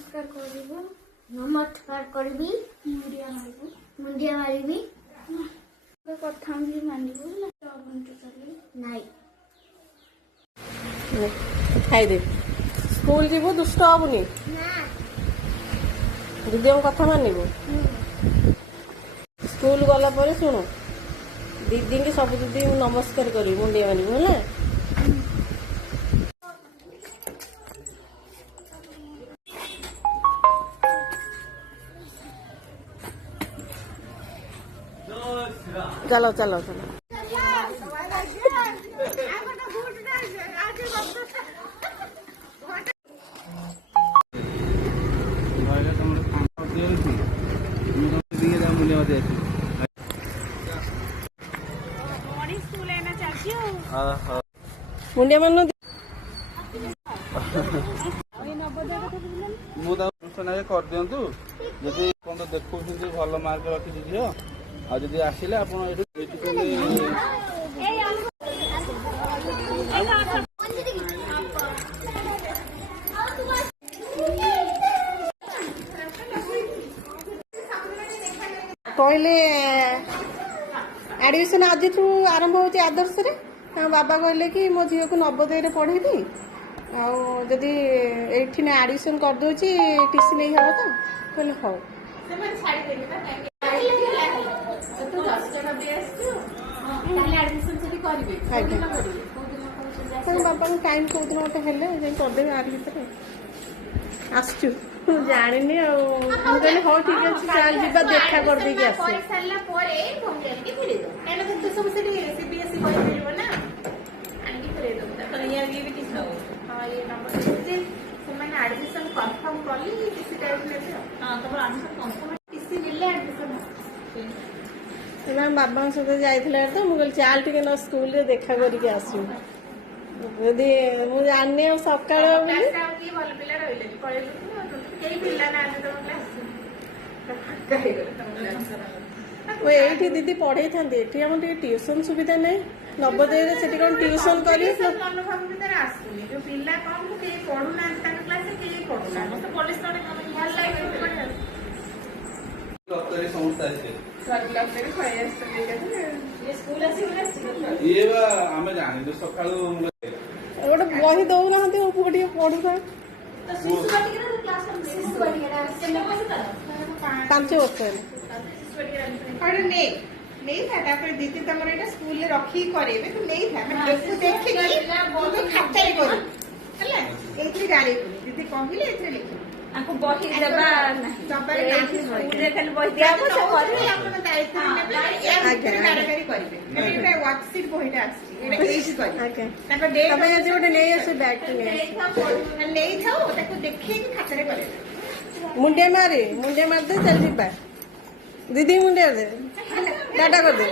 नमस्कार करिबो नमस्कार करबी मुंडिया मारिबी कथा भी मानिबो नाई खाई दे स्कूल जीवु दुष्ट हबुनी दीदी कथा मानिबो स्कूल गला पर शुणु दीदी की सब दीदी नमस्कार करी मुंडिया मानिबो है चलो चलो चलो मुंडिया मान कर दिंतु जदि देखु भल मार्क रखी झील आदि आसिले आप कहले एडमिशन आज आरंभ हो आदर्श रे बाबा कहले कि मो झील को नवोदय पढ़ेबी आदि ये एडमिशन करदे टीसी नहीं हम तो कहले हाँ बाबा टाइम कौ दिन गोटे हेले करदे आर भर आसचु जानी कहली हाँ ठीक अच्छे चल जा देखा कर बाबा सहित जाइए तो मुझे चल टे स्कूल देखा करके आसू जदि मुझे जानी सका ये दीदी पढ़े था ट्यूशन सुविधा नहीं नवोदय से कौन ट्यूशन कर गोटे बही दौना पुओ पढ़ुना 5 वर्ष नहीं था दीदी तुम स्कूल रखी करे तू नहीं था देखी खाता गाड़ी दीदी कहले लिखी बही वर्कशीट बहीटा देखे खाता मुंडिया मारे मुंडिया मारदे चल जा दीदी मुंडिया दे टाटा कर दे।